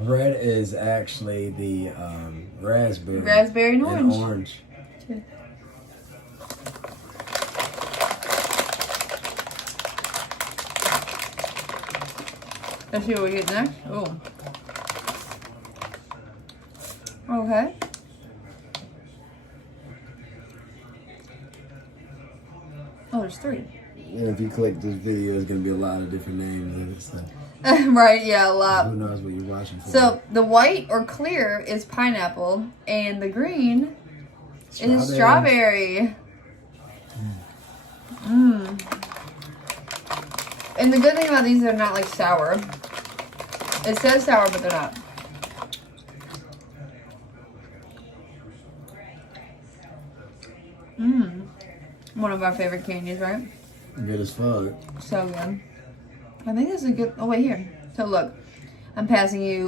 Red is actually the raspberry. Raspberry and orange. orange. Cheers. Let's see what we get next. Oh. Okay. Oh, there's 3. And if you click this video, there's gonna be a lot of different names in it. So Right, yeah, a lot. who knows what you're watching for? So the white or clear is pineapple, and the green is strawberry. Mmm. And the good thing about these, they're not like sour. It says sour, but they're not. Mmm. One of our favorite candies, right? Good as fuck. So good. I think this is a good. Oh, wait, here. So look, I'm passing you